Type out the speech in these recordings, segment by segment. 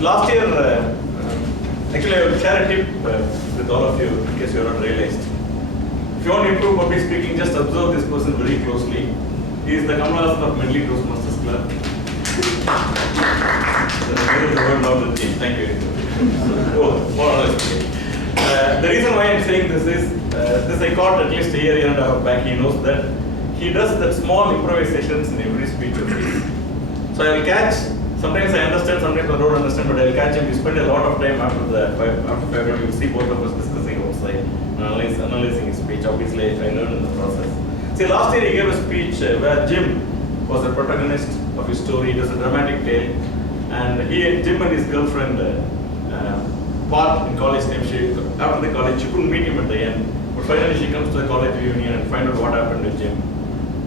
Last year, actually I will share a tip with all of you in case you have not realized. If you want to improve public speaking, just observe this person very closely. He is the Kamalasan of Medley Toastmasters Club. The word now the change. Thank you. Oh, more or less. The reason why I am saying this is, this I caught at least a year and a half back. He knows that he does that small improvisations in every speech of his. So I will catch, sometimes I understand, sometimes I don't understand, but I will catch him. We spend a lot of time after 5 minutes, you will see both of us discussing outside, analyzing his speech. Obviously, I learned in the process. See, last year he gave a speech where Jim was the protagonist of his story. It was a dramatic tale. And Jim and his girlfriend part in college time. After the college, she couldn't meet him at the end. But finally she comes to the college reunion and find out what happened to Jim.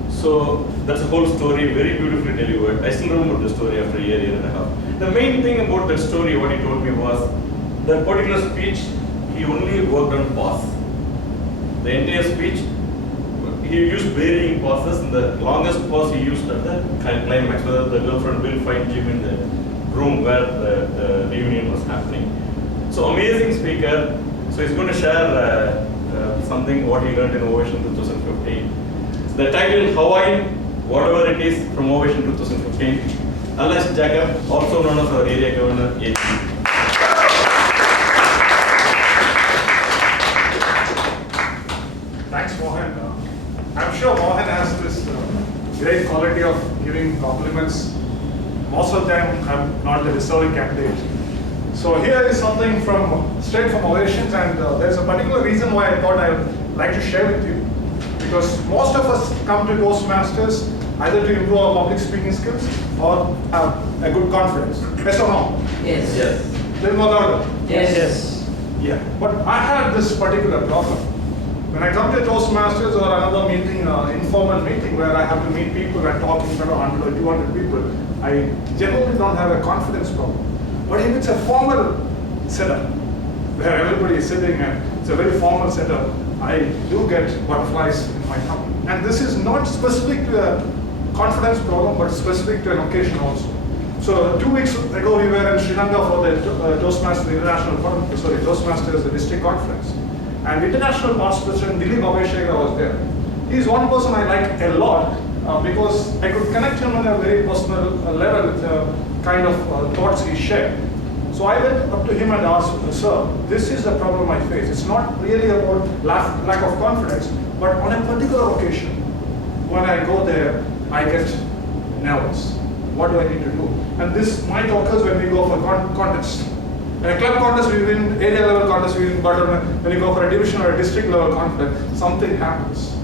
So that's a whole story, very beautifully delivered. I still remember the story after a year and a half. The main thing about that story, what he told me was, that particular speech, he only worked on pause. The entire speech, he used varying pauses, and the longest pause he used at the climax, whether the girlfriend will find Jim in the room where the reunion was happening. So amazing speaker. So he's going to share something what he learned in Ovation 2015. The title Hawaii, whatever it is, from Ovation 2015. Alex Jacob, also known as our area governor, AG. Thanks, Mohan. I'm sure Mohan has this great quality of giving compliments. Most of them I'm not the deserving candidate. So here is something straight from Ovations, and there's a particular reason why I thought I would like to share with you. Because most of us come to Toastmasters either to improve our public speaking skills or have a good confidence. Yes or no? Yes. Yes. Little more louder. Yes. Yeah. But I had this particular problem. When I come to Toastmasters or another meeting, informal meeting where I have to meet people and talk in front of 100 or 200 people, I generally don't have a confidence problem. But if it's a formal setup, where everybody is sitting and it's a very formal setup, I do get butterflies in my tummy. And this is not specific to a confidence problem, but specific to an occasion also. So 2 weeks ago, we were in Sri Lanka for the Toastmasters Toastmasters the district conference. And international past president Dilip Abhishek was there. He's one person I like a lot because I could connect him on a very personal level with the kind of thoughts he shared. So I went up to him and asked, sir, this is the problem I face. It's not really about lack of confidence, but on a particular occasion, when I go there, I get nervous. What do I need to do? And this might occur when we go for contests. In a club contest, we win, area level contest, we win, but when you go for a division or a district level contest, something happens.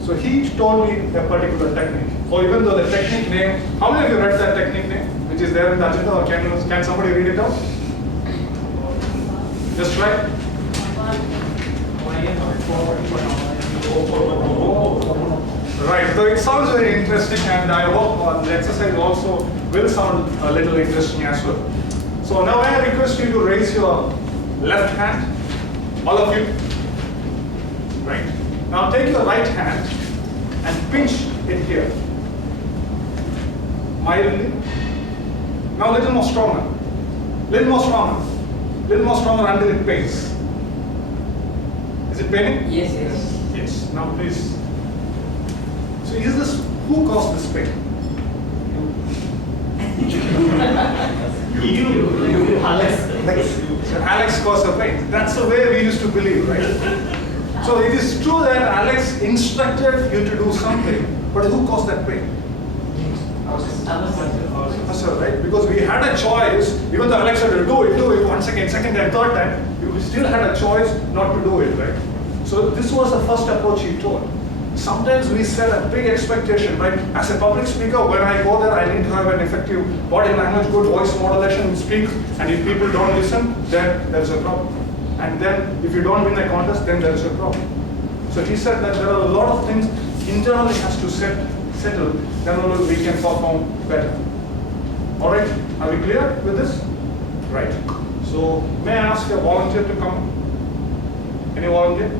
So he told me a particular technique. Or even though the technique name, how many of you read that technique name? Which is there in the agenda, or can somebody read it out? Just try. Right, so it sounds very interesting, and I hope the exercise also will sound a little interesting as well. So now I request you to raise your left hand, all of you. Right. Now take your right hand and pinch it here. Mildly. Now a little more stronger. Little more stronger. Little more stronger until it pains. Is it paining? Yes, yes. Yes. Now please. So is this, who caused this pain? You. Alex. So Alex caused the pain. That's the way we used to believe, right? So it is true that Alex instructed you to do something, but who caused that pain? Us, right? Because we had a choice, even though Alex said do it once again, second and third time, you still had a choice not to do it, right? So this was the first approach he told. Sometimes we set a big expectation, right? As a public speaker, when I go there, I need to have an effective body language, good voice modulation, speak, and if people don't listen, then there is a problem. And then if you don't win a contest, then there is a problem. So he said that there are a lot of things internally has to settle, then only we can perform better. All right, are we clear with this? Right. So may I ask a volunteer to come? Any volunteer?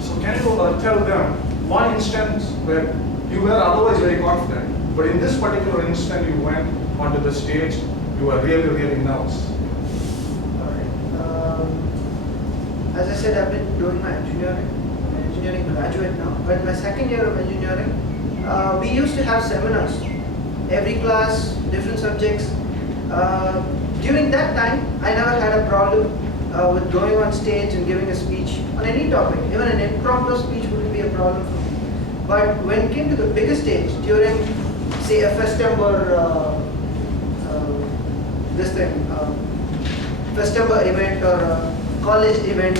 So can you tell them one instance where you were otherwise very confident, But in this particular instant, you went onto the stage, you were really, really nervous. All right. As I said, I've been doing my engineering. I'm an engineering graduate now. But my second year of engineering, we used to have seminars. Every class, different subjects. During that time, I never had a problem with going on stage and giving a speech on any topic. Even an impromptu speech wouldn't be a problem for me. But when it came to the bigger stage, during, say, a Festember, Festember event or a college event,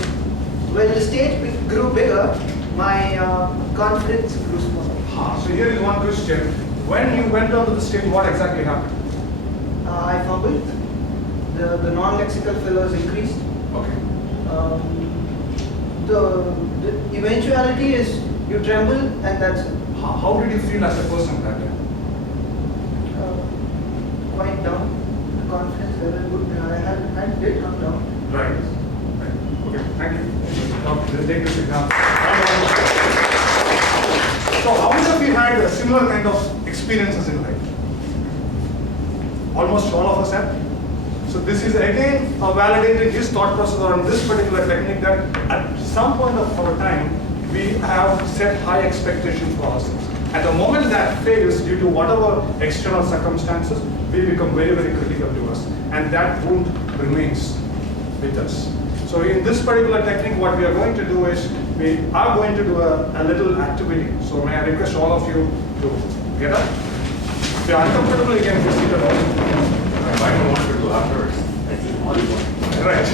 when the stage grew bigger, my confidence grew smaller. So here is one question. When you went onto the stage, what exactly happened? I fumbled. The non-lexical fillers increased. Okay. The eventuality is you tremble and that's it. How did you feel as a person that day? Quite down. The confidence level would I did come down. Right. Okay, thank you. Now, take this example. So how many of you had a similar kind of experiences in life? Almost all of us have. So this is again validating his thought process on this particular technique, that at some point of our time, we have set high expectations for ourselves. At the moment that fails due to whatever external circumstances, we become very, very critical to us. And that wound remains with us. So in this particular technique, what we are going to do is, we are going to do a little activity. So may I request all of you to get up. If you are uncomfortable, you can just sit at all. I don't want to do afterwards. I think all you want. Right.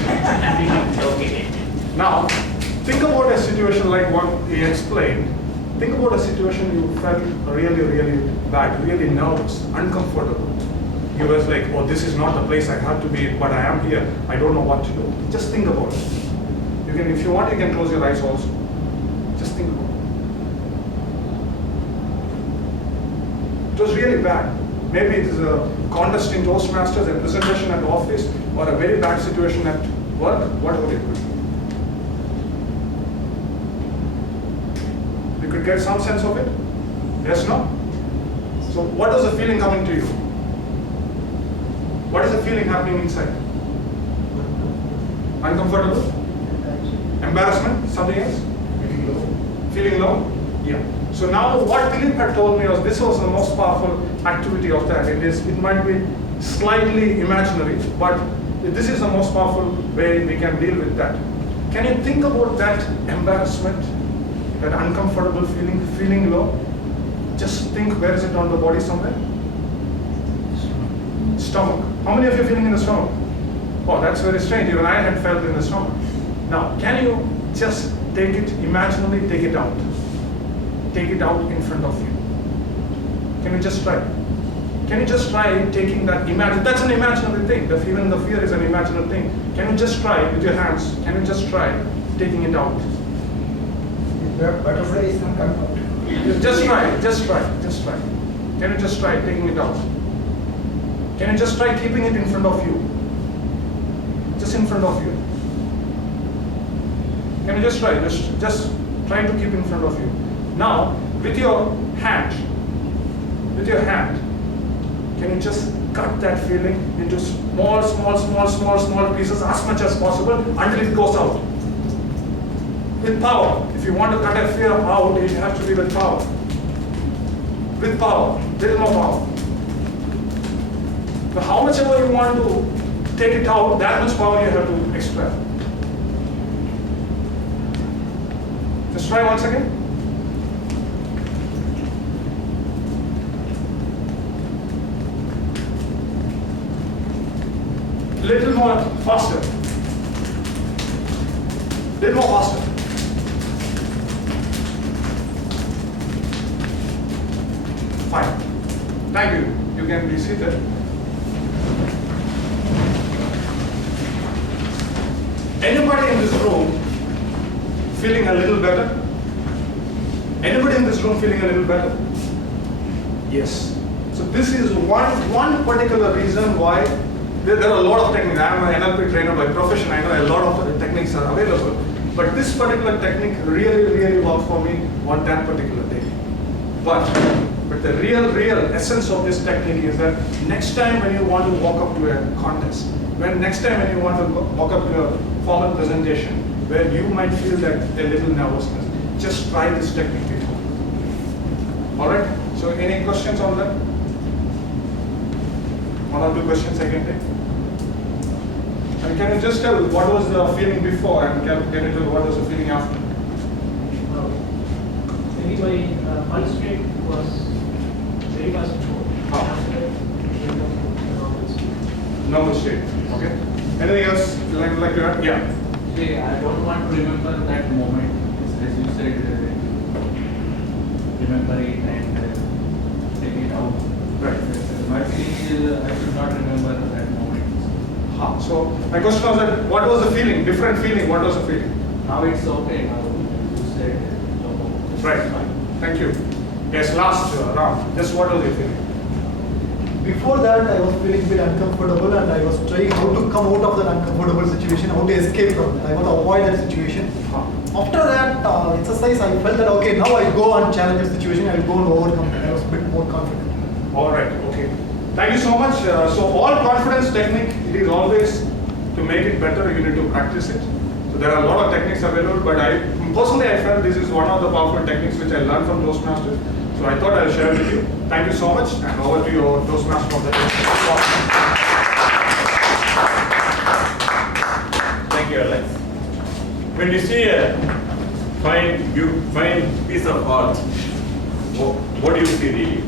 Okay. Now, think about a situation like what he explained. Think about a situation you felt really, really bad, really nervous, uncomfortable. You was like, oh, this is not the place I have to be, but I am here. I don't know what to do. Just think about it. You can, if you want, you can close your eyes also. Just think about it. It was really bad. Maybe it is a contest in Toastmasters, a presentation at the office, or a very bad situation at work, whatever it could be. You could get some sense of it? Yes, no? So what is the feeling coming to you? What is the feeling happening inside? Uncomfortable? Embarrassment? Something else? Feeling low. Feeling low? Yeah. So now what Philip had told me was this was the most powerful activity of that. It might be slightly imaginary, but this is the most powerful way we can deal with that. Can you think about that embarrassment, that uncomfortable feeling, feeling low? Just think, where is it on the body somewhere? Stomach. How many of you are feeling in the stomach? Oh, that's very strange. Even I had felt in the stomach. Now, can you just take it, imaginally take it out? Take it out in front of you. Can you just try? Can you just try taking that imagine? That's an imaginary thing. Even the fear is an imaginary thing. Can you just try with your hands? Can you just try taking it out? The butterfly is not coming out. Just try. Just try. Just try. Can you just try taking it out? Can you just try keeping it in front of you? Just in front of you. Can you just try? Just try to keep in front of you. Now, with your hand, can you just cut that feeling into small pieces as much as possible until it goes out? With power. If you want to cut a fear out, it has to be with power. With power. There is more power. So how much ever you want to take it out, that much power you have to extract. Just try once again. Little more faster. Little more faster. Fine. Thank you. You can be seated. Anybody in this room feeling a little better? Anybody in this room feeling a little better? Yes. So this is one particular reason why there are a lot of techniques. I am an NLP trainer by profession. I know a lot of techniques are available. But this particular technique really worked for me on that particular day. But But the real essence of this technique is that next time when you want to walk up to a contest, next time when you want to walk up to a formal presentation, where you might feel that a little nervousness, just try this technique before. All right. So any questions on that? One or two questions I can take. And can you just tell what was the feeling before, and can you tell what was the feeling after? Anyway, pulse rate was very much low. After that, it went up to normal speed. Normal state. Okay. Anything else you like to add? Yeah. See, I don't want to remember that moment, as you said, remember it and take it out. Right. My feeling is I should not remember that moment. So my question was that what was the feeling? Different feeling. What was the feeling? Now it's okay. Now you said no. Right. Thank you. Yes. Last round. Just what was your feeling? Before that, I was feeling a bit uncomfortable and I was trying how to come out of that uncomfortable situation, how to escape from it. I want to avoid that situation. After that exercise, I felt that okay, now I go and challenge the situation, I will go and overcome it. I was a bit more confident. All right. Okay. Thank you so much. So all confidence technique, it is always to make it better, you need to practice it. So there are a lot of techniques available, but personally I felt this is one of the powerful techniques which I learned from Toastmaster. So I thought I'll share with you. Thank you so much, and over to you, Toastmaster of the day. Thank you, Alex. When you see a fine piece of art, what do you see really?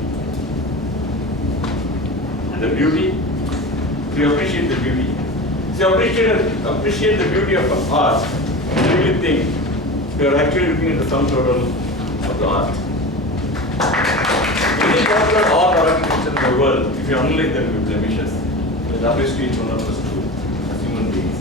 The beauty. So you appreciate the beauty. So you appreciate the beauty of art. You really think you are actually looking at the sum total of the art. Any popular art or architecture in the world, if you analyze them with blemishes, it applies to each one of us too, as human beings.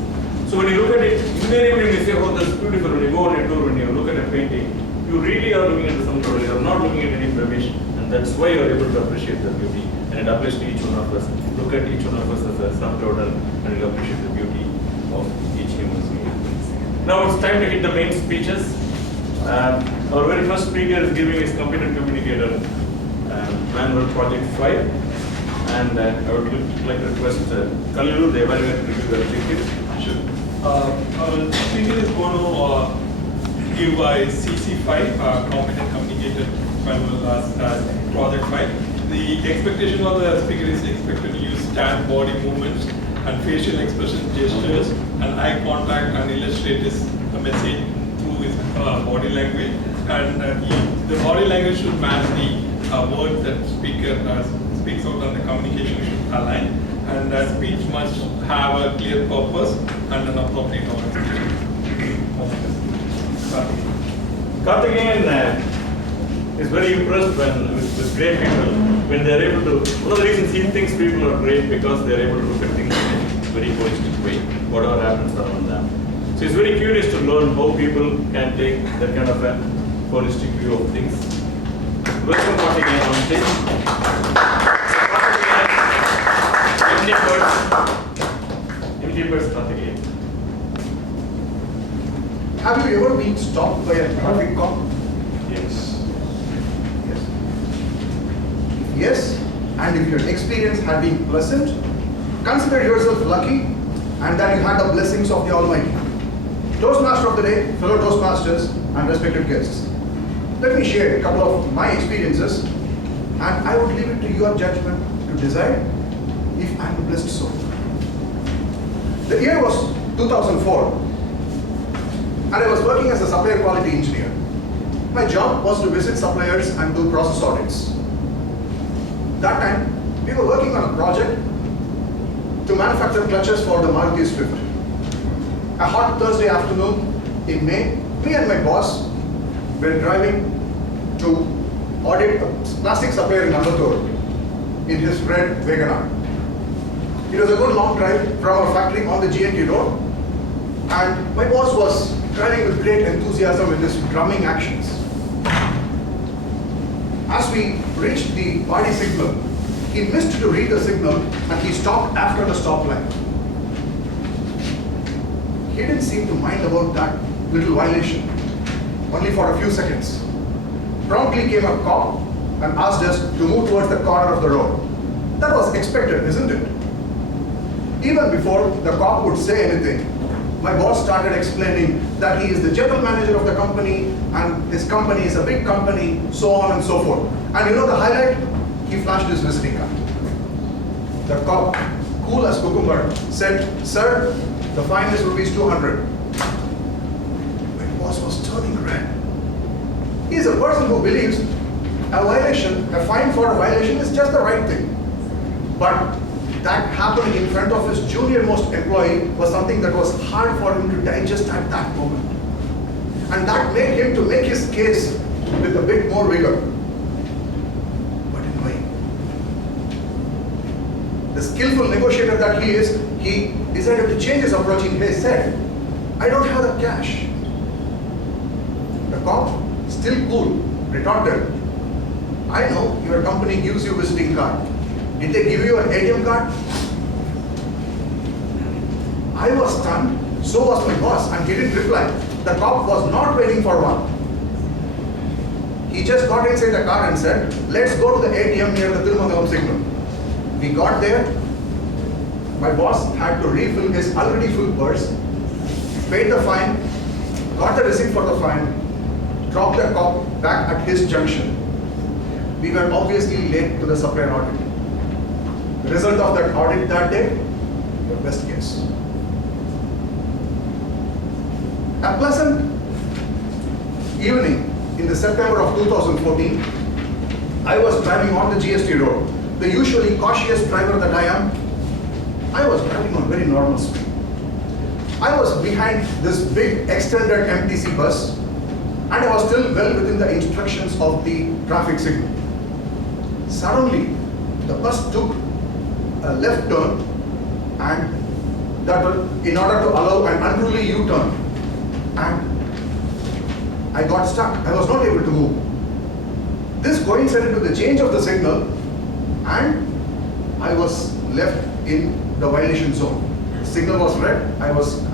So when you look at it, invariably when you say, oh, that's beautiful, when you go on a tour, when you look at a painting, you really are looking at the sum total, you are not looking at any blemish, and that's why you are able to appreciate the beauty, and it applies to each one of us. Look at each one of us as a sum total, and you appreciate the beauty of each human being. Now it's time to hit the main speeches. Our very first speaker is giving his computer communicator manual project 5, and I would like to request Kalilu, the evaluator, to give the objectives. Sure. Our speaker is going to give a CC5, competent communicator manual as project 5. The expectation of the speaker is expected to use stand body movements and facial expression gestures and eye contact and illustrate his message through his body language. And the body language should match the words that speaker speaks out, and the communication should align. And the speech must have a clear purpose and an appropriate orientation. Karthik is very impressed with great people when they are able to. One of the reasons he thinks people are great because they are able to look at things in a very holistic way, whatever happens around them. So he's very curious to learn how people can take that kind of a holistic view of things. Welcome Karthik on stage. Empty birds, Karthik. Have you ever been stopped by a traffic cop? Yes. Yes. Yes, and if your experience had been pleasant, consider yourself lucky and that you had the blessings of the Almighty. Toastmaster of the day, fellow Toastmasters, and respected guests. Let me share a couple of my experiences, and I would leave it to your judgment to decide if I am a blessed soul. The year was 2004, and I was working as a supplier quality engineer. My job was to visit suppliers and do process audits. That time, we were working on a project to manufacture clutches for the Maruti Swift. A hot Thursday afternoon in May, me and my boss were driving to audit a plastic supplier in Ambattur in his red Wagoner. It was a good long drive from our factory on the GNT road, and my boss was driving with great enthusiasm with his drumming actions. As we reached the body signal, he missed to read the signal and he stopped after the stoplight. He didn't seem to mind about that little violation, only for a few seconds. Promptly came a cop and asked us to move towards the corner of the road. That was expected, isn't it? Even before the cop would say anything, my boss started explaining that he is the general manager of the company and his company is a big company, so on and so forth. And you know the highlight? He flashed his visiting card. The cop, cool as cucumber, said, "Sir, the fine is rupees 200. My boss was turning red. He is a person who believes a fine for a violation is just the right thing. But that happening in front of his junior-most employee was something that was hard for him to digest at that moment. And that made him to make his case with a bit more vigor. But in vain. The skillful negotiator that he is, he decided to change his approach. He said, "I don't have the cash." The cop, still cool, retorted, "I know your company gives you visiting card. Did they give you an ATM card?" I was stunned, so was my boss, and he didn't reply. The cop was not waiting for one. He just got inside the car and said, "Let's go to the ATM near the Tirumangalam signal." We got there. My boss had to refill his already full purse, paid the fine, got the receipt for the fine, dropped the cop back at his junction. We were obviously late to the supplier audit. The result of that audit that day, your best guess. A pleasant evening in the September of 2014, I was driving on the GST road. The usually cautious driver that I am, I was driving on very normal speed. I was behind this big extended MTC bus, and I was still well within the instructions of the traffic signal. Suddenly, the bus took a left turn, and that was in order to allow an unruly U-turn, and I got stuck. I was not able to move. This coincided with the change of the signal, and I was left in the violation zone. The signal was red. I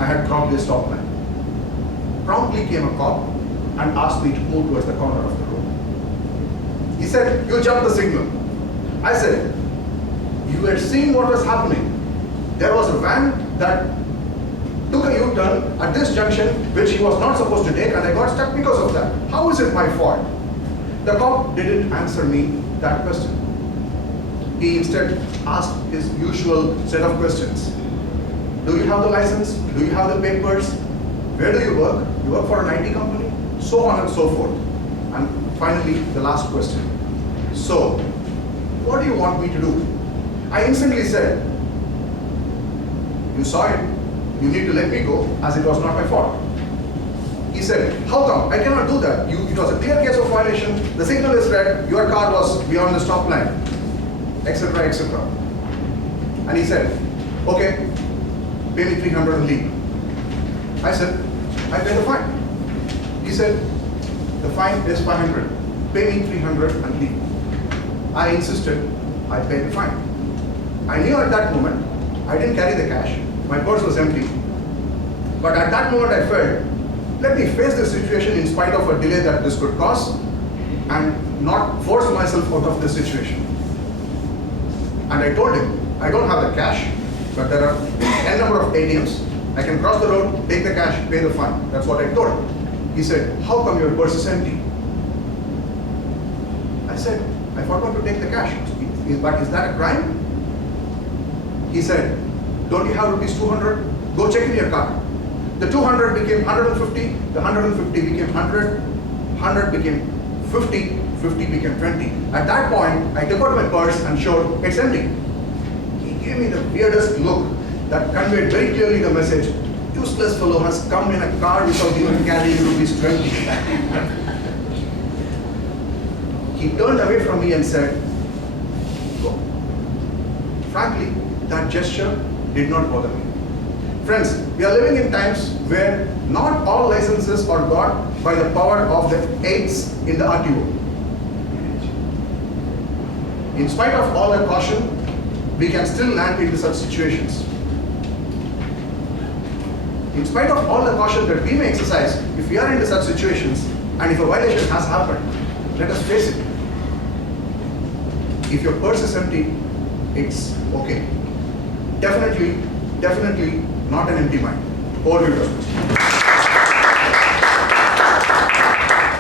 had crossed the stop line. Promptly came a cop and asked me to move towards the corner of the road. He said, "You jumped the signal." I said, "You were seeing what was happening. There was a van that took a U-turn at this junction, which he was not supposed to take, and I got stuck because of that. How is it my fault?" The cop didn't answer me that question. He instead asked his usual set of questions. "Do you have the license? Do you have the papers? Where do you work? You work for an IT company?" So on and so forth. And finally, the last question. "So, what do you want me to do?" I instantly said, "You saw it. You need to let me go, as it was not my fault." He said, "How come? I cannot do that. It was a clear case of violation. The signal is red. Your car was beyond the stop line, etc., etc." And he said, "Okay, pay me 300 and leave." I said, "I pay the fine." He said, "The fine is 500. Pay me 300 and leave." I insisted, I paid the fine. I knew at that moment, I didn't carry the cash. My purse was empty. But at that moment I felt, let me face the situation in spite of a delay that this could cause, and not force myself out of this situation. And I told him, I don't have the cash, but there are n number of ATMs. I can cross the road, take the cash, pay the fine. That's what I told him. He said, "How come your purse is empty?" I said, "I forgot to take the cash." "But is that a crime?" He said, "Don't you have rupees 200? Go check in your car." The 200 became 150, the 150 became 100, 100 became 50, 50 became 20. At that point, I took out my purse and showed it's empty. He gave me the weirdest look that conveyed very clearly the message, useless fellow has come in a car without even carrying rupees 20. He turned away from me and said, "Go." Frankly, that gesture did not bother me. Friends, we are living in times where not all licenses are got by the power of the 8s in the RTO. In spite of all the caution, we can still land into such situations. In spite of all the caution that we may exercise, if we are into such situations, and if a violation has happened, let us face it. If your purse is empty, it's okay. Definitely not an empty mind. Over to you, Toastmaster.